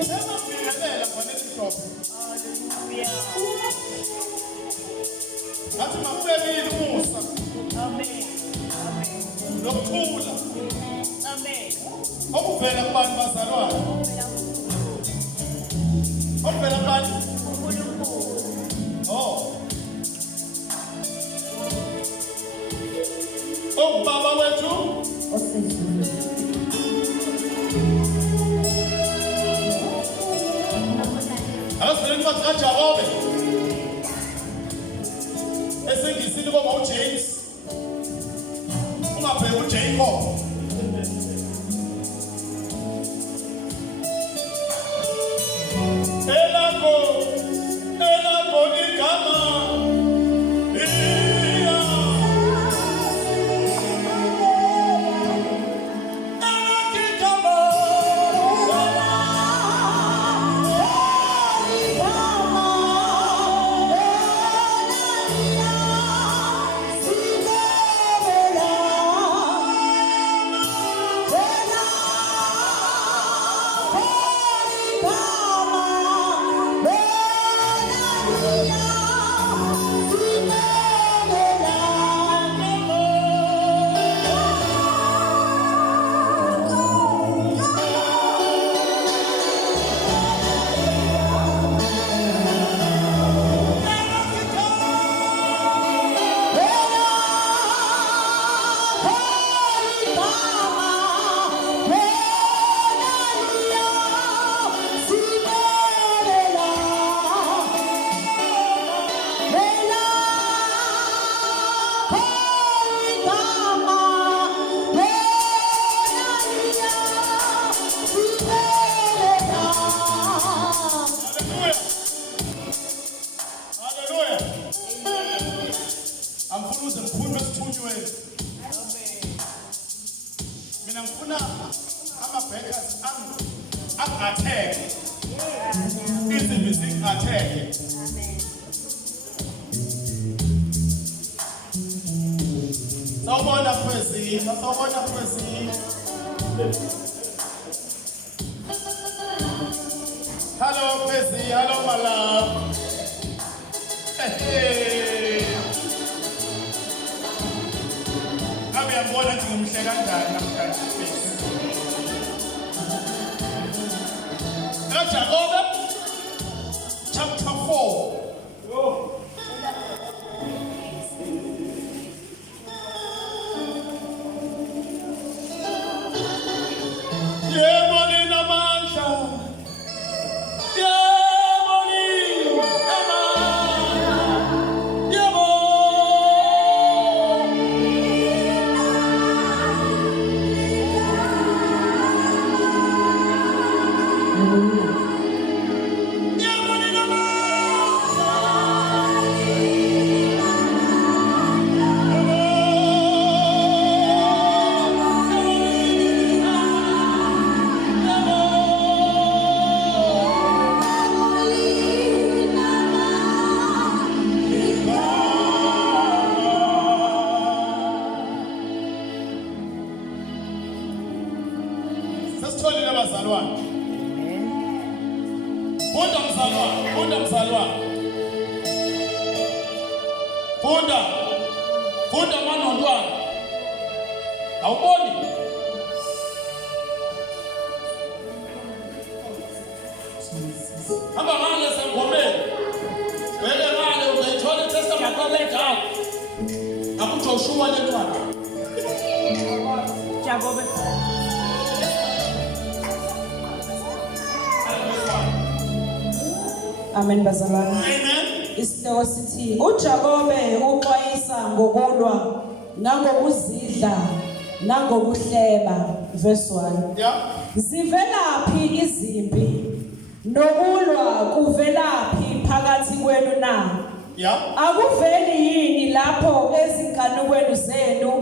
Emabingelela fanele ihlophe. Hallelujah. Athi makubekile umusa. Amen. Amen. Nokuthula. Amen. Okuvela kubantu bazalwane. Okuvela kubantu. Oh. Baba wethu asifike kwathi kaJakobe esengisini koba uJames ungabheka uJacob elakho igama mina ngifuna ama-backers angatheke izimbi zingatheke sawubona kwezini hello kwezi hello my love Uyabona nje ngimhle kanjani namhlanje Jacob chapter 4 Funda manontwana awuboni hamba ngale sengomeni wele ngale uyithola iTestament kwabekho akuJoshua lencwadi Jacob Amen bazalwane Amen Isihloko sithi uJakobe uxwayisa ngokulwa nangokuzidla nangokuhleba verse 1 Zivelaphi izimpi nokulwa kuvelaphi phakathi kwenu na Akuveli yini lapho ezinkanukweni zenu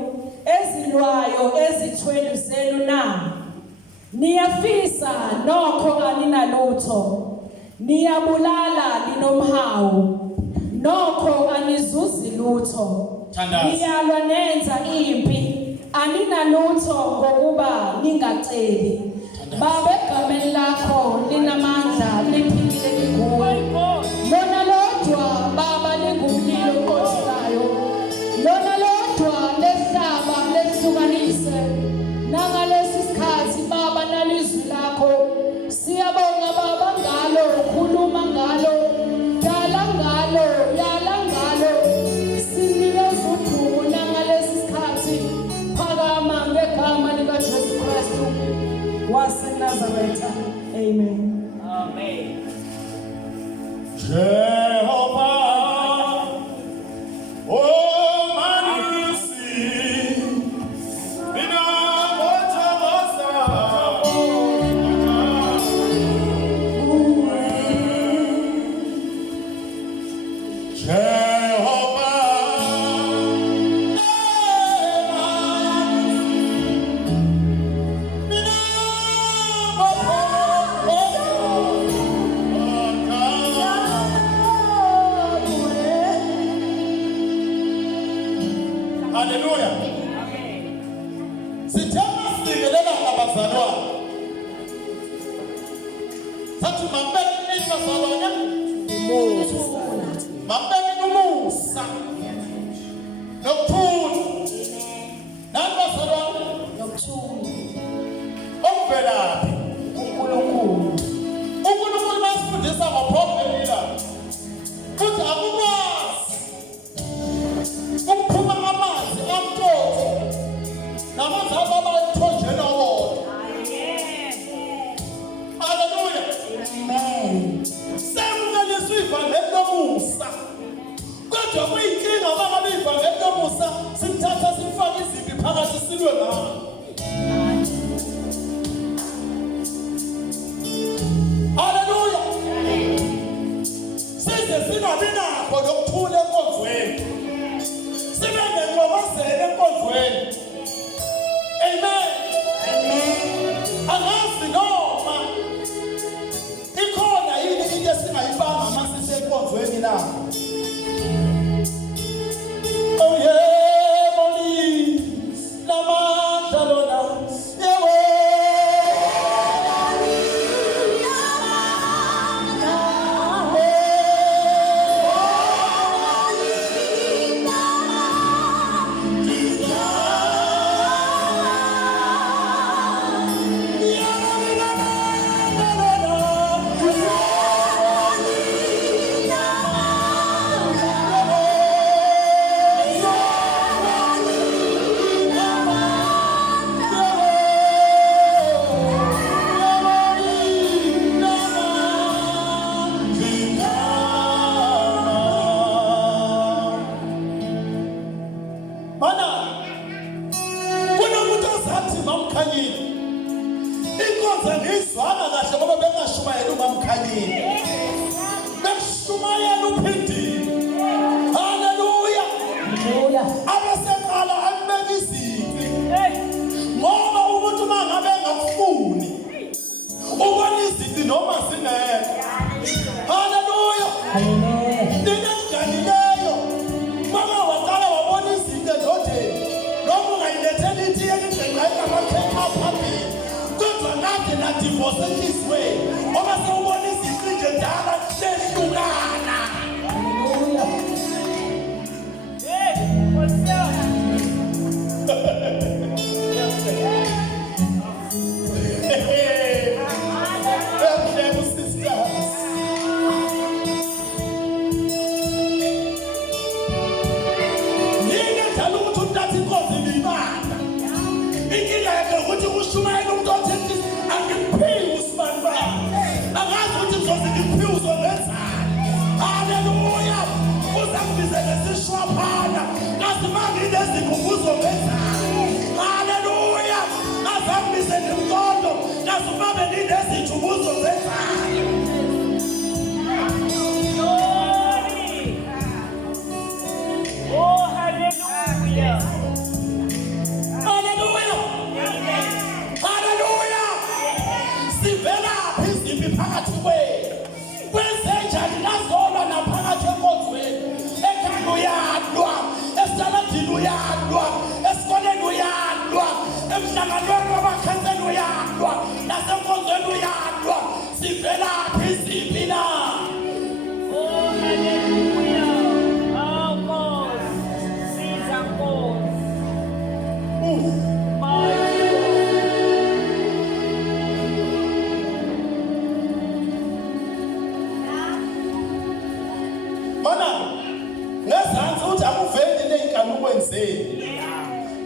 ezilwayo ezithweni zenu na Niyafisa nokho aninalutho Niyabulala linomhawu nokho anizuzi lutho Niyalwa nenza impi aninalutho ngokuba ningaceli Babe egameni lakho linama waseNazaretha. Amen. Amen. Jehovah, oh Manusi, Bina Botavasa, Hallelujah. Sithema sibingelela abazalwane. Sathi mabeni bazalwane umusa. Mabeni umusa. Nokuthula. Nani bazalwane? Nokuthula. Okuvelaphi? uNkulunkulu. uNkulunkulu masifundisa ngoproblem la. Futhi akukwazi ukuphuma amanzi amtotho namanzi ababayithonjela wona. Hallelujah. Amen. Semukeliswa ivangeli lomusa. Kodwa kuyinkinga uma ngabe ivangeli lomusa sithatha sifake izimpi phakathi silwe ngalo. Hallelujah. Size singabi nakho lokuthula enkonzweni. Sibe nenqokozelo enkonzweni. Amen. Angazi noma ikhona yini into esingayibanga mase sisenkonzweni la. Oh yeah, Moli, lamandla lona. Yewe.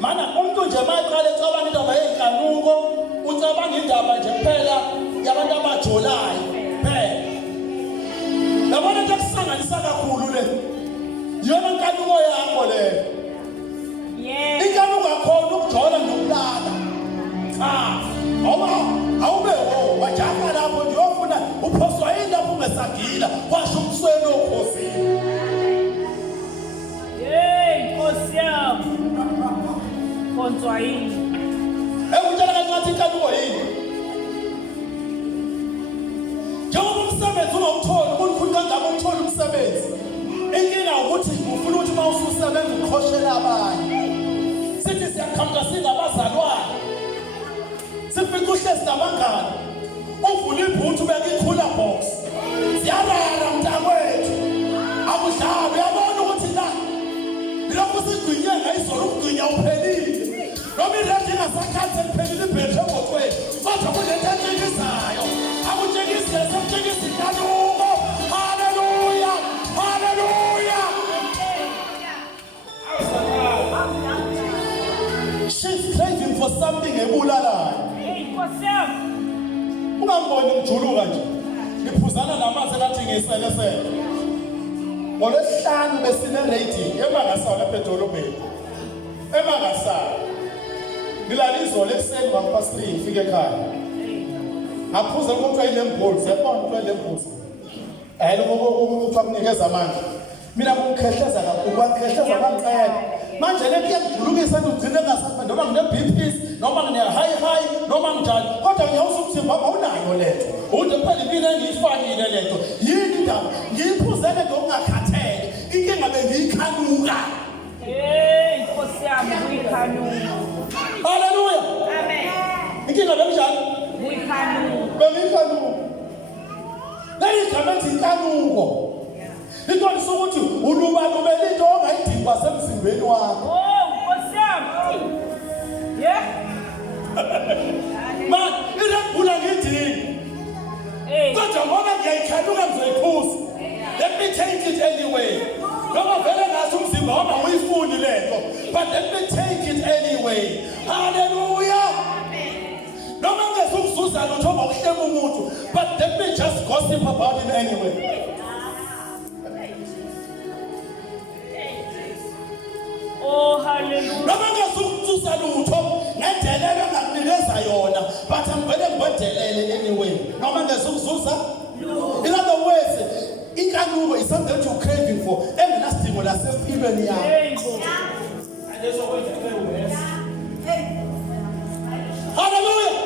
Mana umuntu nje maqala ecabanga indaba yenkanuko ucabanga ungabanga indaba nje kuphela yabantu abajolayo phela. Yabona into ekuhlanganisa kakhulu le. Yona inkanuko yakho le. Yes. Inkanuko yakhona ukujola nokulala. Awube wajaha lapho nje uyofuna uphoswa indaba ungesagila washo umswelo okhosini. Hey, Nkosi yami. Konzwa yini? Ekutshela kancane inkanuko yini? Njengoba umsebenzi ungawutholi, uNkulunkulu kangaka uthole umsebenzi. Inkinga ukuthi ufuna ukuthi uma ususebenza ukhoshela abanye. Sithi siyakhamka singabazalwane. Sifica uhlezi nabangani. Uvula ibhuthu ubeka ikhula box. Siyarara mntakwethu. Akudlabe uyabona ukuthi la lokho sigwinye ngayizolo ukugwinya uphelile. Noma iredi ingasakhathi seliphelile ibhethe emotweni. Kodwa kunento entshikisayo. Akutshengisi sekutshengisa inkanuko. Haleluya! Haleluya! She's craving for something ebulalayo. Hey, Nkosi yami. Ungamboni ngijuluka nje. Ngiphuzana namanzi kathi ngiselesele. NgoLwesihlanu besine rating eMangasawa lapha edolobheni. eMangasawa. Ngilala izolo ekuseni ngapast 3 ngifike ekhaya. Ngaphuza ukuthi ilembuzi, yabona ukuthi ilembuzi. Lokho ukunikeza amandla. Mina ngikukhehleza kakhulu, kwakhehleza kangqela. Manje le kuyangijulukisa ngigcine ngasafa noma ngine BPs, noma ngine high, noma njani. Kodwa ngiyawuza umzimba wami awunayo lento. Ukuthi phela impilo engiyifakile lento. Yini indaba? Ngiyiphuzele ngokungakhathele. Inkinga bengiyikhanuka. Hey, Nkosi yami, uyikhanuka. Haleluya. Amen. Inkinga benjani? Uyikhanuka. Bengiyikhanuka. Leyi igama ethi inkanuko. Into lisukuthi ulubalubele into ongayidinga semzimbeni wakho. Oh, Nkosi yami. Yeah. Man, irebhula ngidingi. Hey. Kodwa ngoba ngiyayikhanuka ngizoyiphuza. Let me take it anyway. Noma vele ngathi umzimba wami awuyifuni lento, but let me take it anyway. Hallelujah. Noma ngesukuzuza lutho ngokuhlema umuntu, but let me just gossip about him anyway. Oh, hallelujah. Noma ngesukuzuza lutho ngendelelo engakunikeza yona, but ngivele ngibodelele anyway. Noma ngesukuzuza in other words, inkanuko is something that you're craving for. Engenasidingo lasempilweni yakho. Hey, Hallelujah.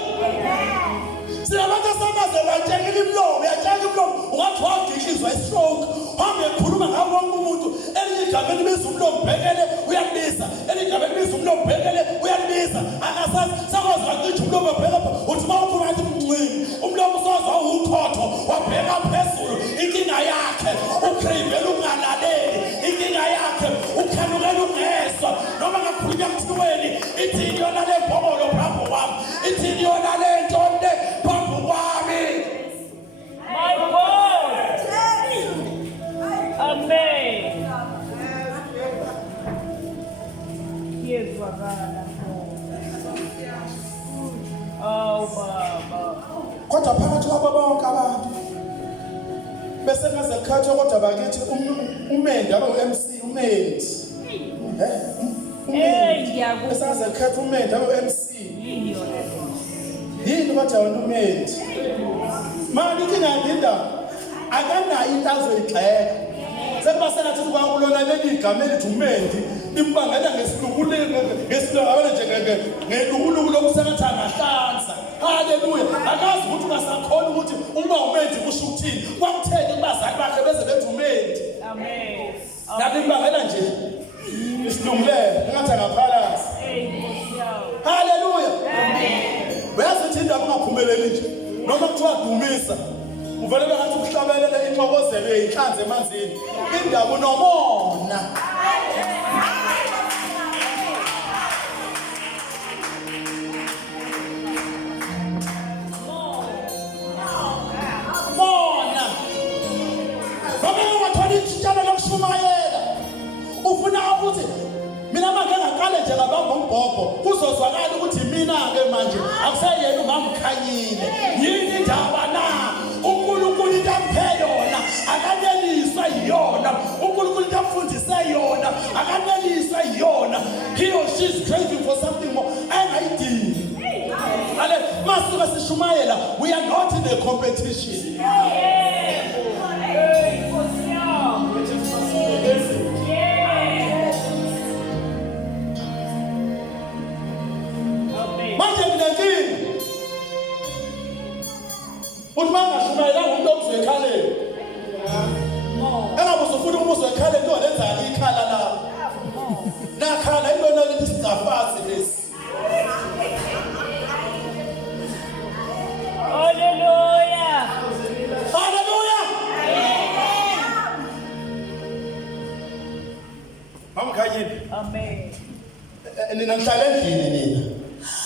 Siyabantu asamaze batshengile imlomo, uyatshela imlomo, ungathi wagishizwa istroke. Hambe ekhuluma ngawo wonke umuntu, elinye igama elibiza umlomo bhekele uyalibiza, elinye igama elibiza umlomo bhekele uyalibiza. Akasazi sakwazi ukuthi umlomo bheka uthi mawukhuluma athi umncimi, umlomo usazwa ukhotho wabheka phezulu. Inkinga yakhe ukrivela ungalaleli, inkinga yakhe ukhanukela ungezwa. Noma ngakhuluma emthweni ithi yona le bhobolo phambi kwami, ithi yona le ntonde phambi kwami. my God. Amen. Yezwakala. Oh, Baba. Kodwa phakathi kwabo bonke abantu bese ngaze khathi kodwa bakithi uMendi abe uMC uMendi. Hey, ngiyakuzwa. Bese ngaze khathi uMendi abe uMC. Yini yona le? Yini kodwa wena uMendi? Manje inkinga ngindaba akanayo into azoyigxeka. Sekubasela ukuthi kwakulona leli igama elithi uMendi limbangela ngesilukuluku ngesilukulu nje ngelukuluku lokusebenza ngahlanza. Haleluya. Akazi ukuthi ungasakhona ukuthi uma uMendi kusho ukuthini. Kwakutheni kubazali bakhe beze bethi uMendi. Amen. Nabi limbangela nje isilungulele engathi angaphalaza. Hey, Nkosi yami. Haleluya. Amen. Uyazi ukuthi indaba ungaphumeleli nje noma kuthiwa dumisa uvele bengathi ukuhlabelela inxokozelo yinhlanzi emanzini indaba unomona. Mona noma ungathola itshitshana lokushumayela ufuna ukuthi mina manje ngaqale nje ngabamba umbhobho kuzozwakala ukuthi nina-ke manje akusayena umamkhanyile yini indaba na uNkulunkulu into aphe yona akaneliswa yiyona uNkulunkulu into amfundise yona akaneliswa yiyona he or she is craving for something more angayidingi ale masuka sishumayela we are not in a competition manje nginenkinga uthi mangashumayelanga umuntu okuzwekhaleni engabe usufuna umuzwa ekhaleni into lenzani ikhala lapho nakhala into nalethi singafazi lesi Hallelujah. haleluya mamkhanyeni Amen. nina nihlala endlini nina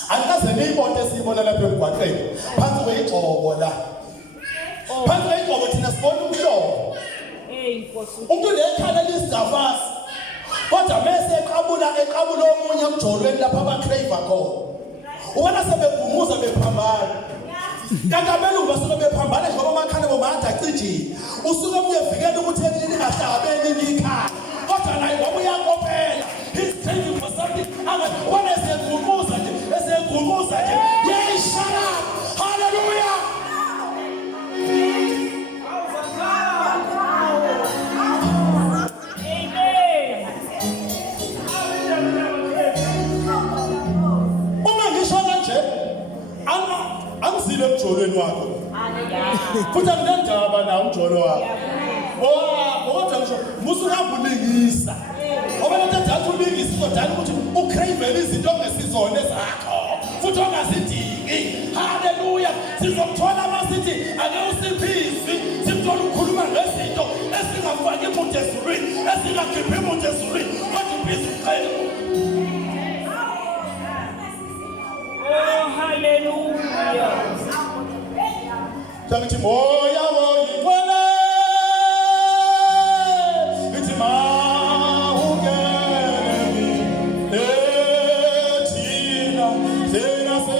anikaze niyibone esiyibona lapha emgwaqeni phansi kweyigxobo la phansi kweyigxobo thina sibona umhlobo Hey, Nkosi. umuntu lekhala lisingafasi kodwa bese eqabula omunye emjolweni lapha abacrave khona ubona sebegumuza bephambana kanti abelungu basuke bephambana njengoba amakhala bomade acijile usuke uyevikela ukuthi enini ngahlabeni ngikhala kodwa naye ngoba uyakopela he's craving for something ubona esegumuza nje yey shut up hallelujah Amen. uma ngisho kanje angizile emjolweni wakho futhi anginendaba na umjolo wakho kodwa ngisho musuhamba ulingisa ngoba lento edatha ulingisa kodwa ukuthi ucravele izinto ongesizona ezakho futhi ongazidingi haleluya sizokuthola masithi ake usiphisi simthola ukukhuluma ngezinto esingafaki imuntu ezulwini esingakhiphi imuntu ezulwini kodwa ubhizi uqele Oh, hallelujah. Tangithi moya woyithole ithi mawungeni ethina se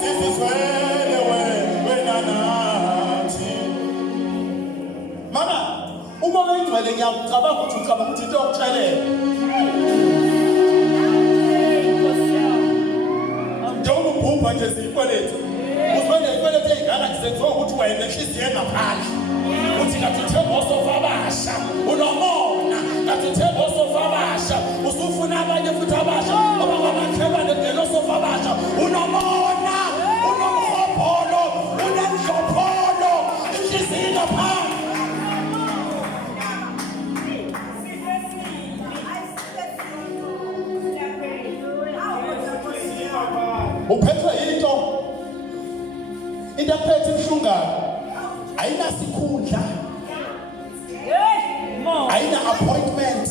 sisizwele wena nathi mama uma uyigcwele ngiyacabanga ukuthi ucabanga ukuthi into yokutshelela njengoba ubhubha nje ziyikweletu uzibone ikweletu ey'ngaka ngisenziwa ukuthi wena enhliziyo engaphandle uthi ngathi uthemba osofa abasha unomona ngathi uthemba osofa abasha usufuna abanye futhi abasha ngoba kwamakhelwane ngelo osofa abasha unomona unomhobholo unendlopholo inhliziyo ingaphandle uphethwe into ephethe ibuhlungane ayinasikhundla Hey, more. ayina appointment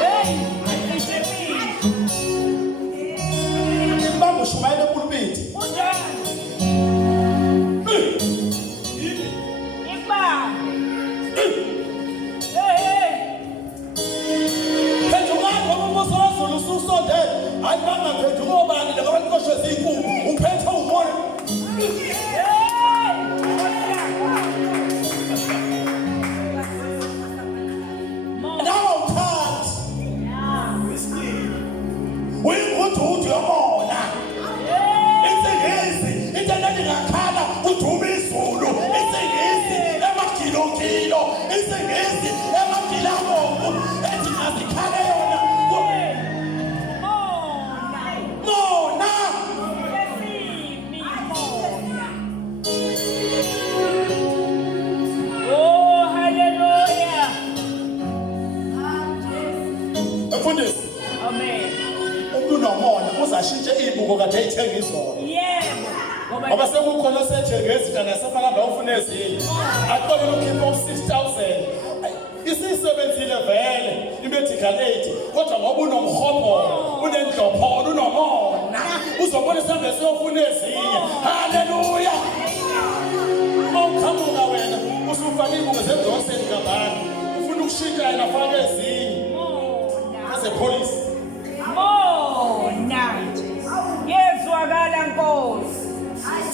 Hey, bamba ushumayela epulpiti phethe ungani ngoba umbuso wazulu ususondele hayi bangaphethe ngobani la ngabantu koshwe ziyinkuku uphethe umoya nawe uthandi uyingududi yomona isingisi into endingakhala udume izulu isingisi emagilogilo isingisi emagilabovu ethi ngazikhala yona mona Oh, hallelujah. mfundisi Amen. umuntu unomona uzashintshe ibuko kade eyithenga izona Yebo. ngoba sekukhona sethenge ezinto nasefaka ufuna ezinye aqole ukukhipha u-6,000 isisebenzile vele i-medical aid kodwa ngoba unomhobholo unendlopholo unomona uzobona sambe siyofuna ezinye haleluya mawuqhamuka wena usufake ibuko zedoseni kabani ufuna ukushintsha yena afake ezinye the police. Mona. Yezwakala Nkosi.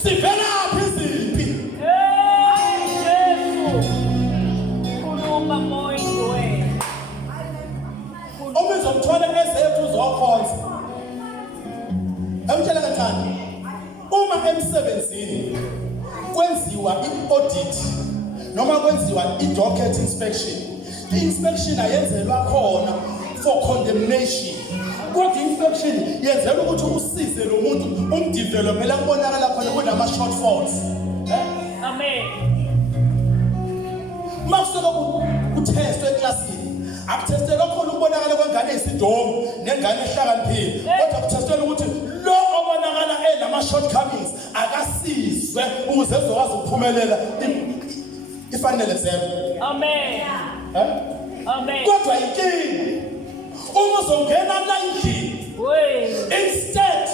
Sivelaphi izimpi? Hey, Jesu. Khuluma moya ingcwele. Uma izomthwala ezethu zokhonza. Amtshela kancane. Uma emsebenzini kwenziwa i-audit noma kwenziwa i-docket inspection. I-inspection ayenzelwa khona for condemnation. Kodwa i-inspection yenzelwa ukuthi usize lo muntu umdevelopela kubonakala khona kunama shortfalls. Amen. Makusuka ku-test eklasini akuthestelwa khona ukubonakala kwengane esidomo nengane ehlakaniphile kodwa kuthestelwa ukuthi lo obonakala enama shortcomings akasizwe ukuze ezokwazi ukuphumelela ifanele zelo. Amen. Amen. Kodwa inkinga uma uzongena la endlini instead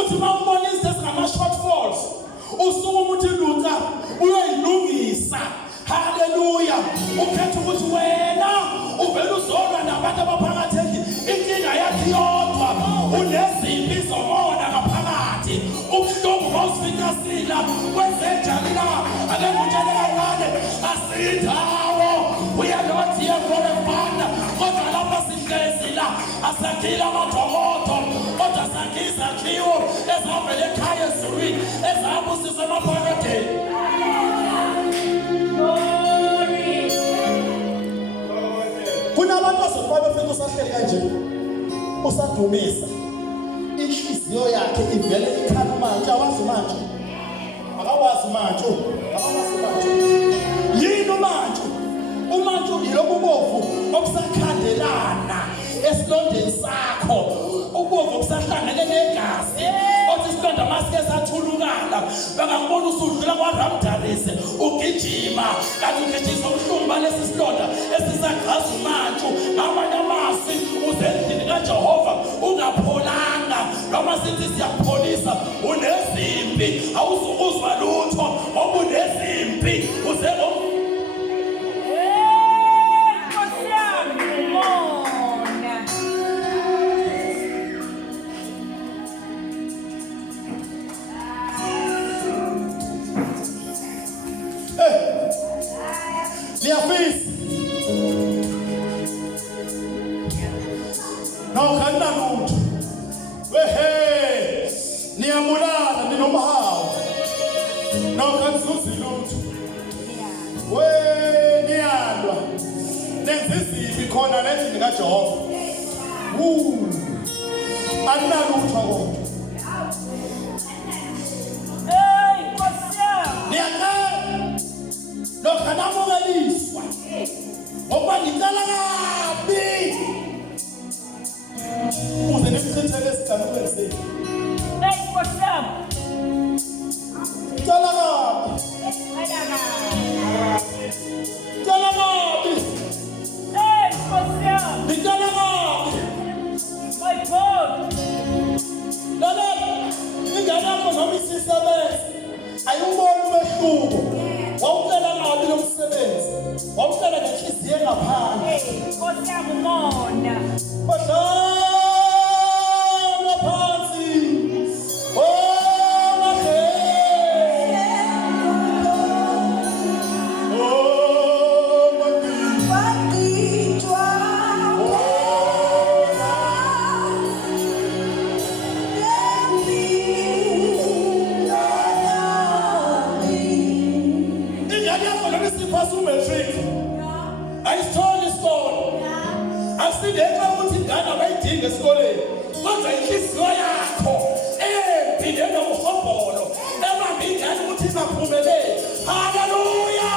uthi mawubona izinto ezingama shortfalls usuke umuthi Luther uyoyilungisa. Hallelujah. Ukhetha ukuthi wena uvela uzolwa nabantu abaphakathi endlini. Inkinga yakhe yodwa unezimpi zomona ngaphakathi. Ubuhlungu bawusifikasila kwenzenjani na? Ake ngitshele kancane asindawo uyalothi yebona mfana kodwa lapha sihlezi la asakhile amadokodo kodwa sakhe izakhiwo ezavela ekhaya ezulwini ezabusisa emaphaketheni. Kunabantu asokuba befika usahleli kanje usadumisa inhliziyo yakhe ivele ikhala manje awazi manje akawazi manje yini manje umanje ilokubovu okusakhandelana esilondeni sakho ubovu okusahlangene negazi othi isilonda masike sathulukala bangakubona usudlula kwaRamdarise ugijima kanti ugijisa ubuhlungu balesi silonda esisagaza umanje amanye amasi uzendlini kaJehova ungapholanga noma sithi siyapholisa unezimpi awuzukuzwa lutho obunezimpi uze Niafisi nawukhanda lutho wehe niyamulala ninomhawu nawukhanzuza lutho we niyalwa nenza izibi khona lendini kaJehova anilutho kodwa lokhanamukaliswa ngoba ngicala kabi uze nemchithele esithanda kwenzeni Nkosi yami. Cala kabi cala kabi Nkosi yami. ngicala kabi My God. lalela ingane yakho noma isisebenzi ayubona umehluko. Wawucela ngabi lo msebenzi wawucela ngenhliziyo engaphansi Nkosi yami umona. badlala phansi asideka ukuthi ingane abayidinga esikoleni kodwa inhliziyo yakho empile nomhobholo ebamba ingane ukuthi izaphumelela. Haleluya.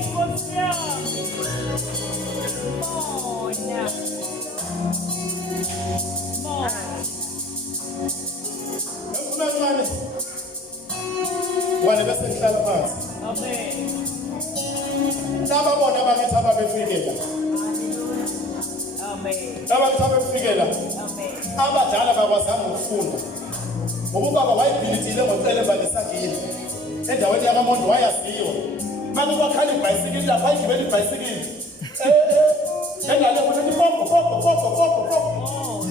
Nkosi yami. Mona. Ngifuna wale bese ngihlala phansi. Amen. Laba bona abakithi ababefikela. Amen. Abakithi ababefikela. Amen. Abadala bakwazanga ukufunda. Ubaba wayibhilithile ngocele balesagile. Endaweni yakaMondo wayaziwa. Manje bakhala ibhayisikili lapha ayigibela ibhayisikili. Engale khona ifogo.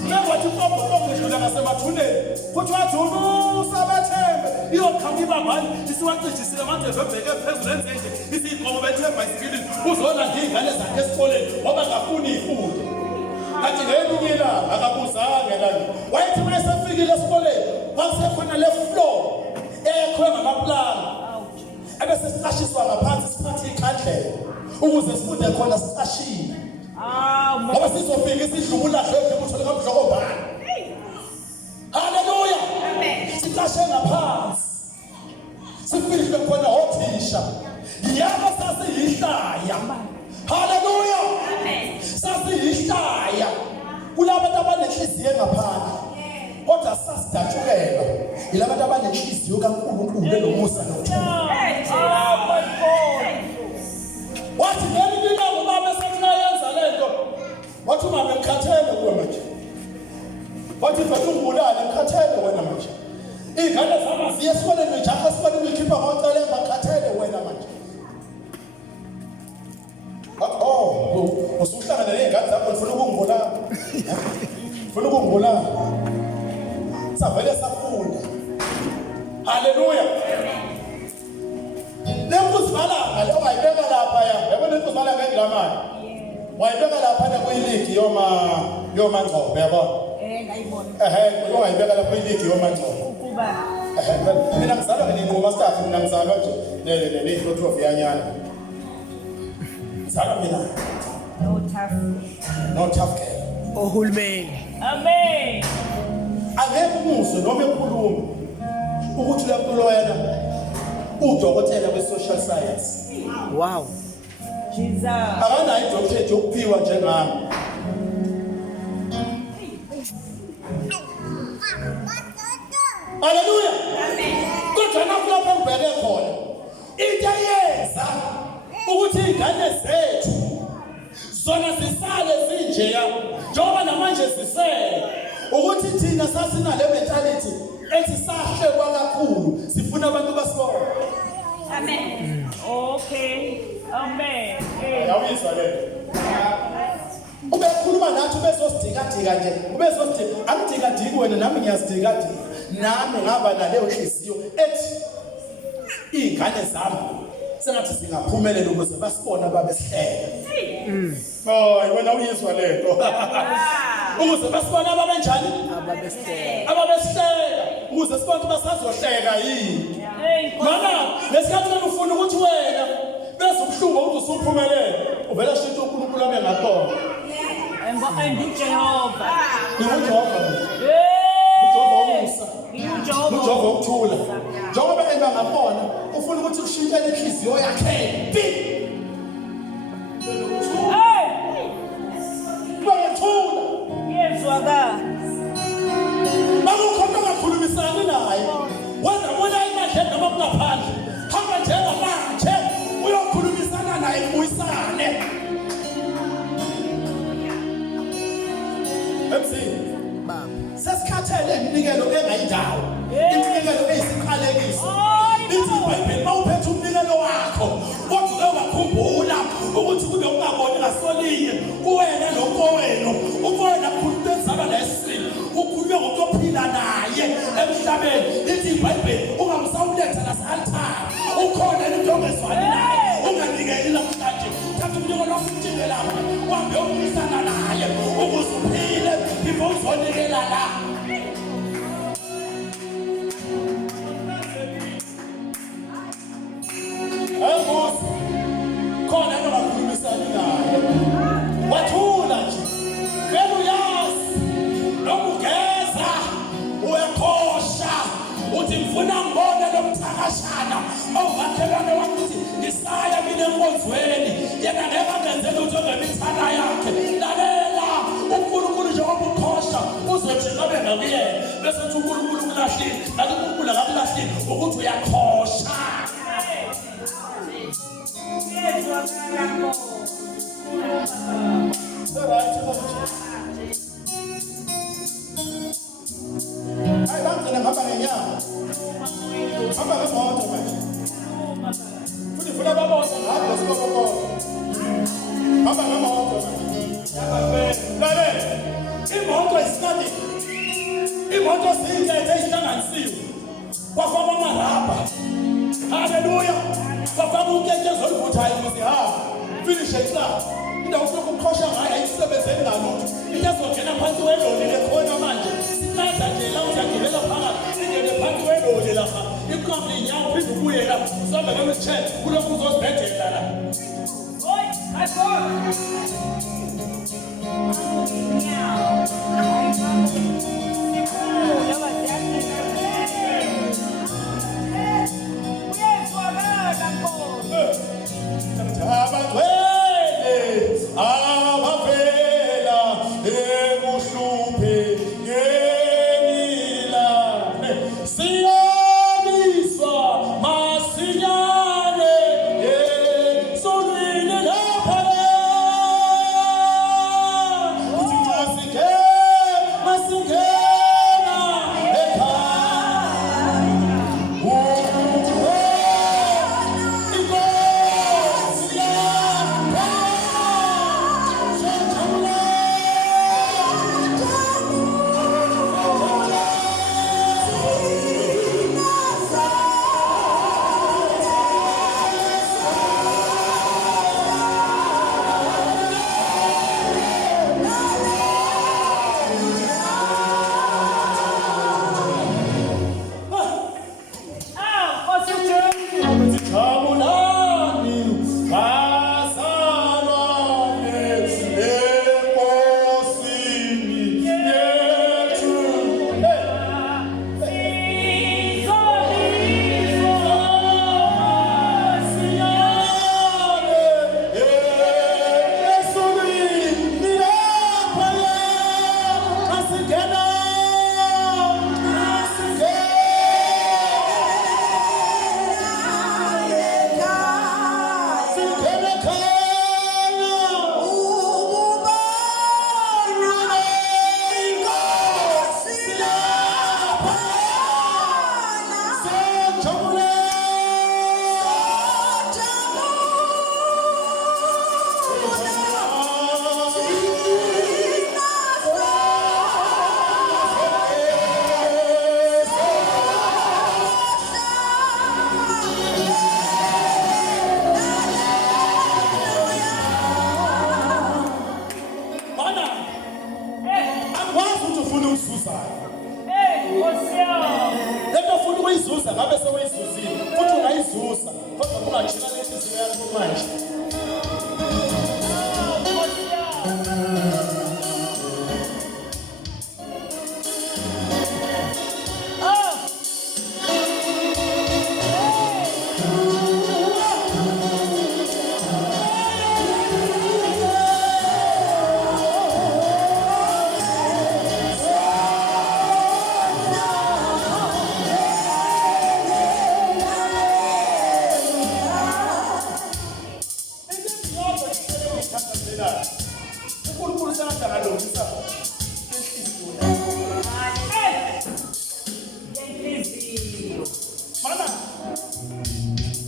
Lewathi ifogo idlula ngasemathuneni. Futhi wathulusa abathembe. Iyoqhamuka ibambani isiwacijisile manje vebheke phezulu enzenje. Isiqobo bethe ebhayisikilini uzolanda ingane zakhe esikoleni ngoba ngafuni ifunde. Kanti ngelinye ilanga akabuzanga lana. Wayethi uma esefikile esikoleni kwakusekhona le floor eyakhwe ngamaplanga. Ebese siqashiswa ngaphansi siphathe ikhandlela ukuze sifunde khona siqashile. Ngoba sizofika isidlula dlwe uthole kamhloko bani. Haleluya. Amen. Siqashe ngaphansi. Sifike khona othisha. Yabo sasiyihlaya. Haleluya. Amen. Sasiyihlaya. Kulabo abanenhliziyo engaphandle. Kodwa sasidatshukela. Yilabo abanenhliziyo kaNkulunkulu enomusa nothando. Wathi ngelinye ilanga ubaba eseyenza lento. Wathi umama emkhathele kuwe manje. Wathi mfethu ungibulale emkhathele wena manje. Ingane zami ziye esikoleni njaha esikoleni uyikhipha ngocele emkhathele wena manje. Usuhlangana nezingane zakho ufuna ukungibulala. Ufuna ukungibulala. Savele safunda. Haleluya. Lemfuzibala ngale ongayibeka lapha ya. Yabona imfuzibala ngegilamani. Wayibeka lapha na kuyiligi yoma Ngcobo yabona. Ngayibona. Ongayibeka lapha kuyiligi yoma Ngcobo. Ukuba. Mina ngizalwa nginqoma staff mina ngizalwa nje ne of yanyana. Ngizalwa mina. No tough girl. Ohulumeni. Amen. Angeke umuzwe noma ekhuluma ukuthi lapho wena udokotela we-social science. Wow. Jesus. Akanayo idoctorate yokuphiwa njengami. Haleluya. Amen. Kodwa lapho ngibheke khona into eyenza ukuthi izingane zethu zona sisale zinjeya njengoba namanje sisele ukuthi thina sasinale mentality ethi sahlekwa kakhulu sifuna abantu basibone. Amen. Okay. Amen. Yawizwa le. Ubekhuluma nathi ubezosidika nje. Ubezosidika angidika wena nami ngiyasidika nami ngaba naleyo nhliziyo ethi izingane zami sengathi singaphumelela ukuze basibone ababesihleka. Wena uyizwa lento. Ukuze basibone ababenjani? Ababesihleka. Ukuze sibone basazohleka yini. Mama, lesikhathi ufuna ukuthi wena bese ubuhlungu ukuthi usuphumelele. Uvela shintsha uNkulunkulu ame ngakhona. Jehova. Ujehova ukuthula. Njengoba enga ngakhona, ufuna ukuthi ushintshe inhliziyo yakhe. Bayethula. Yezwaka. Bakukhona ngakhulumisana naye. Wena bona imandla noma ngaphandle. Hamba njengamanje uyokhulumisana naye uyisane. Emsini. Sesikhathele iminikelo engayindawo. Iminikelo eyisiqalekiso. Lithi iBhayibheli mawuphethe umnikelo wakho, kodwa uyakhumbula ukuthi kube ungaboni ngasolinye kuwena nomfowenu. Umfowenu akhuluma ezaba lesimo. Ukhulume ngokuphila naye emhlabeni. Lithi iBhayibheli ungamsawuletha nase-altar. Ukhona into ongezwani naye. Unganikeli namhlanje. Thatha umnikelo wakho umtshele lapha. Uhambe uyokhulumisana naye ukuze uphile before uzonikela la. Khona engakhulumisani naye. Wathula nje. Vele uyazi lokugeza uyakhosha. Uthi ngifuna ngibone lomthakashana owakhelwane wakuthi ngisaya mina enkonzweni. Yena ngeke angenze lutho ngemithana yakhe. Lalela uNkulunkulu njengoba ukhosha uzothi ngabe ngakuyena bese uthi uNkulunkulu kulahlile. Kanti uNkulunkulu akulahlile ukuthi uyakhosha. Hayi bangena ngihamba ngenyama. Hamba ngemoto manje. Futhi funa babona ngapha sikokoko. Hamba inkethe ezihlanganisiwe kwafakwa amarabha. Haleluya. Kwafakwa unketshezi oluvuthayo ngizihamba finish club. Indawo yokuqhosha ngayo ayisebenzeli ngalutho. Iyazongena phansi weloli lekhona manje. Sinatha nje la uzagibela phakathi ingene phansi weloli lapha. Iqambi inyawo phinde ubuye lapha. Usambe ngemitshe kulokhu uzosibhedlela la. Oi, agora. Abagcwele abavela ebuhluphe ngenila siyabiswa masinyane sonile lapha uthi masingena ekhaya uyizuza ngabe sewuyizuzile futhi ungayizuza kodwa kungajika lenhliziyo yakho manje.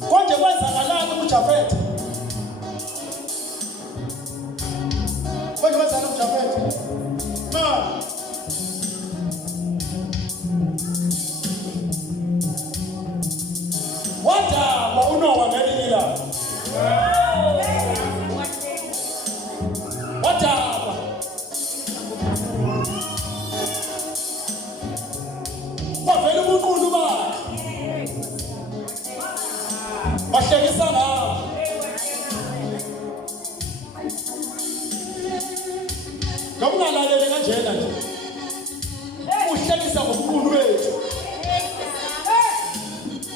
Konje kwenzakalani kuJafetha? Konje kwenzakalani kuJafetha? Wadaba uNowa ngelinye ilanga. Wadaba. Kwavela ubunqunu bakhe. Bahlekisa ngawo. Ngokungalaleli kanjena nje. Uhlekisa ngobunqunu bethu.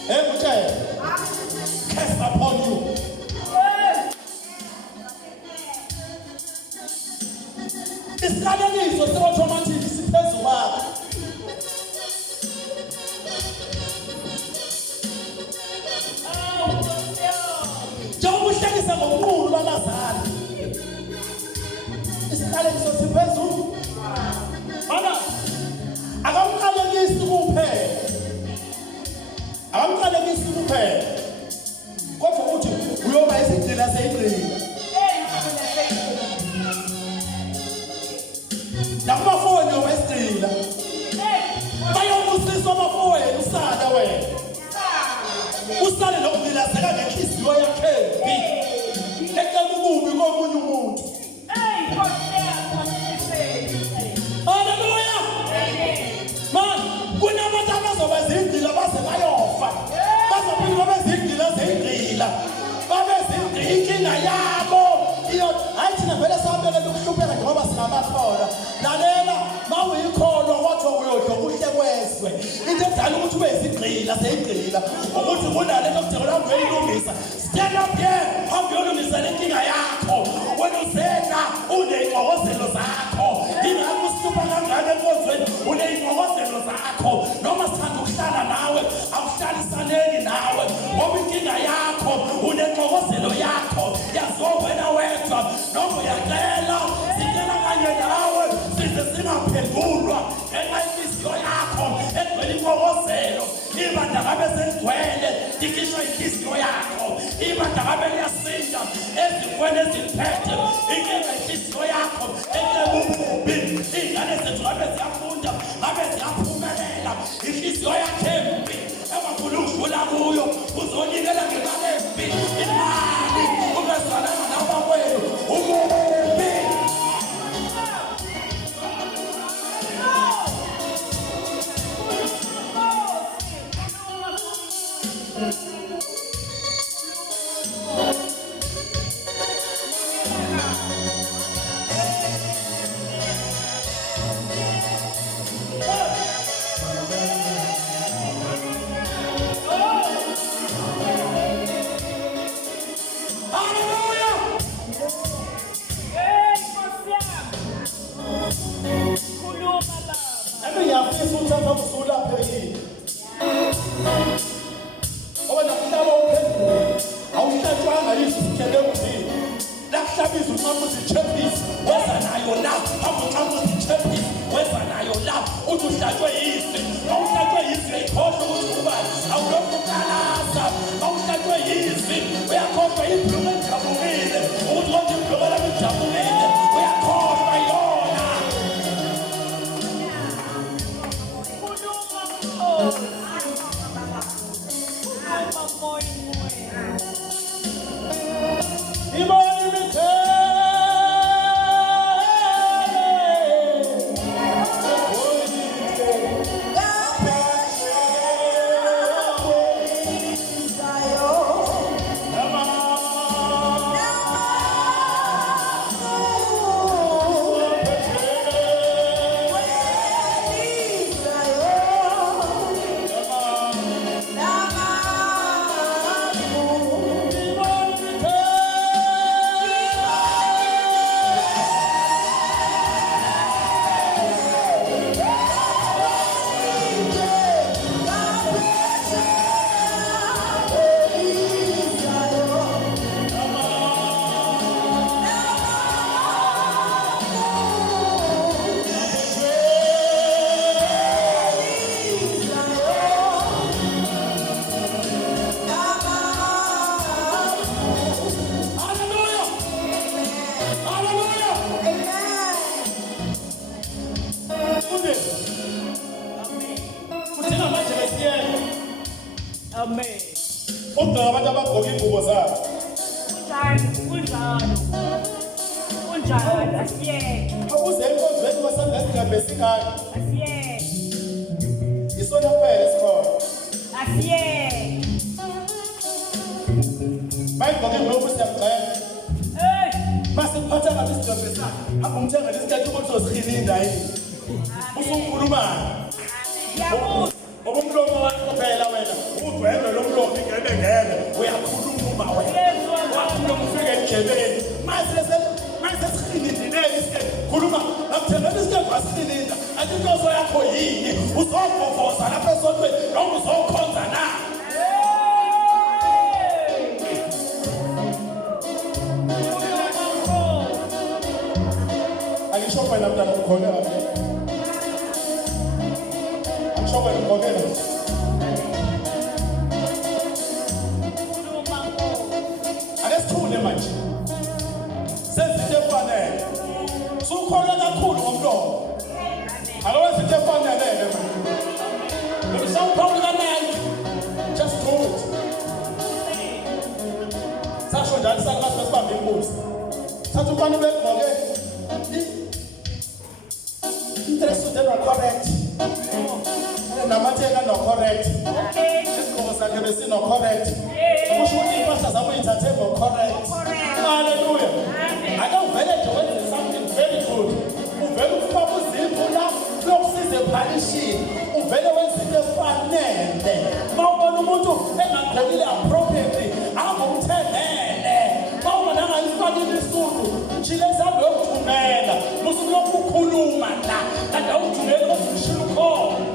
Mutshela. Cast upon you. Isikalekiso se-automatic siphezu kwakho. Njengoba uhlekisa ngobunqunu balazana. Isikalekiso siphezulu. Mana akamqalekisi kuphela. Akamqalekisi kuphela. Kodwa uthi uyoba isigcila seyigcila. Nakumafoni yoba isigcila. bayobusiswa abafowethu usala wena usale nokumilazeka ngenhliziyo yakhe eqala ukubi komunye umuntu. Haleluya. Man, kunabantu abazoba zindila baze bayofa. Bazophila babe zindila zendila. Babe zindila inkinga yabo. Iyo hayi thina vele sahambele ukuhlupheka ngoba singamakhola. Lalela mawuyikholwa wathi uyodwa kuhle kwezwe. Into edala ukuthi ube izigqila seyigqila. Ukuthi kunale lokudela ngiyilungisa. Stand up here. Hambe uyolungisa lenkinga yakho. Wena uzeka uneyixokozelo zakho. Ingakho usithupa kangaka enkonzweni uneyixokozelo zakho. Noma sithanda ukuhlala nawe awuhlalisaneni nawe. Ngoba inkinga yakho unexokozelo yakho. Yaziwa wena wedwa noma uyacela sicela kanye nawe size singaphendulwa ngenxa yenhliziyo yakho egcwele inxokozelo. Ibandla ngabe seligcwele likhishwa inhliziyo yakho. Ibandla ngabe liyasinda ezifweni eziphethe inkinga inhliziyo yakho ebubi. Ingane zethu ngabe ziyafunda ngabe ziyaphumelela inhliziyo yakhe embi engafuna ukudlula kuyo uzonikela ngemali embi imali ubezalana nabakwenu umubi. Amen. Abantu abagqoka ingubo zabo. Unjani asiyeke. Akuze enkonzweni basangasigabhe singane. Asiyeke. Isona kuphela isikhona. Asiyeke. Bayigqoka ingubo siyamgcela. Mase kuphatha kabi isigabhe sakhe. Akungithenga lesikhathi ukuthi uzosihilinda yini. Usukhuluma. Yabo. Umlomo wakho phela wena udwendwe lomlomo ingene uyakhuluma wena wakhuluma ufike endlebeni mase sikhilindile isikhathi khuluma akuthemba isikhathi wasilinda athi inhloso yakho yini uzogovoza lapha esontweni noma uzokhonza na. Angisho phela mntana ukhona Show me okay. Angesithule manje. Senze efanele. Sukholwa kakhulu ngomlomo. Akawenze into efanele manje. Thatha abantu begqoke interest they are correct. Namatheka no correct. Okay. Isigqoko sakhe besino correct. Yeah. Kusho ukuthi impahla zakho ithathe ngo correct. Correct. Hallelujah. Amen. Ake uvele nje wenze something very good. Uvele ufaka uzimvula lokusize ephalisini. Uvele wenze into efanele. Mawubona umuntu engagqokile appropriately, angumthengele. Mawubona angayifaki imisudu, njile zambe yokuthumela. Musuku lokukhuluma la, kanti awuthumele ngokushilo khona.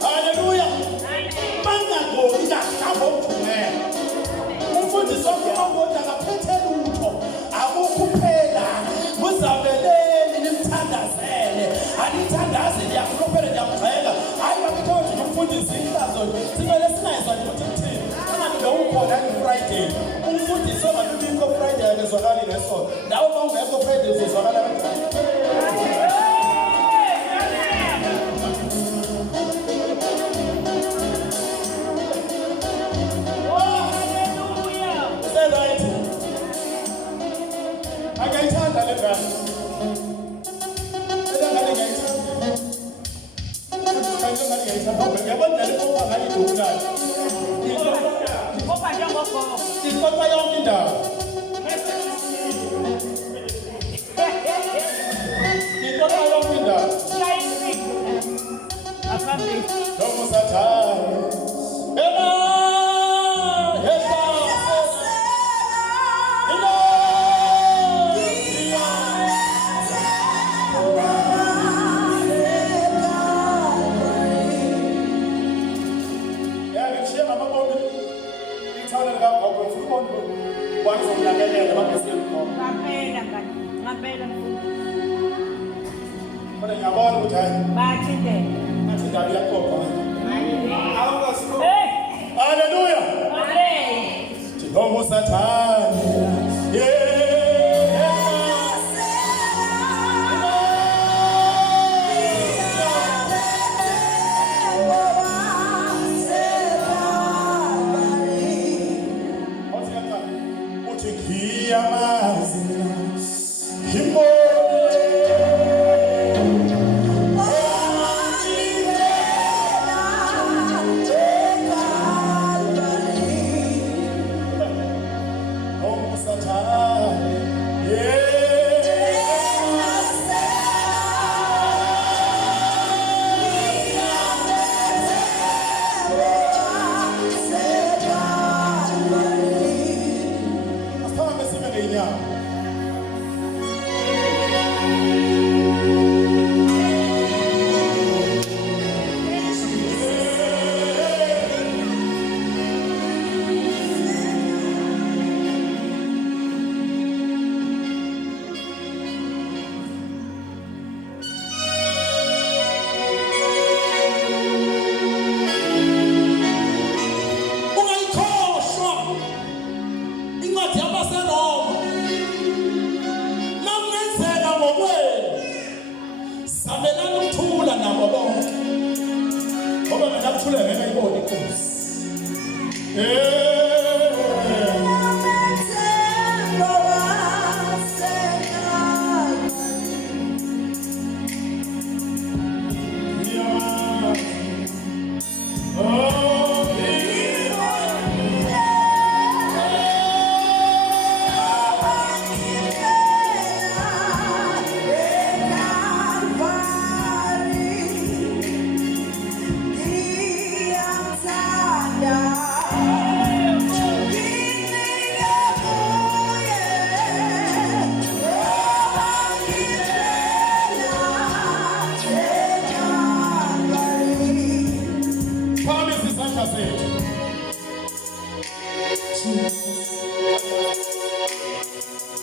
Hallelujah. Bangagqoki kahlamba ukuthumela. Umfundisi wamabona akaphethe lutho. Akukuphela. Muzabeleni nimthandazele. Anithandaze liyakuflophela liyakugxeka. Hayi bakuthothi umfundisi inhlazo. Simele singayizwa ukuthi uthini. Angabe ukhona Friday. Umfundisi ongalubikho Friday akezwakali ngesonto. Lawo mawungekho Friday uzozwakala kanjani? Angayithanda le ngane. Elangane ngiyayithanda. Ngiyayithanda ngiyayithanda. Ngiyabona le ngoba ngayidukulayo. Ngoba njengogogo. Ikhona yonke indawo. Ikhona yonke indawo. Aphambili. Noma usathanda. Ngiyabona ukuthi hayi Bathintene. ngathi indaba iyaxoxa. Hey! Hallelujah. Amen. Noma usathanda. Uthi ngiyamazi Himo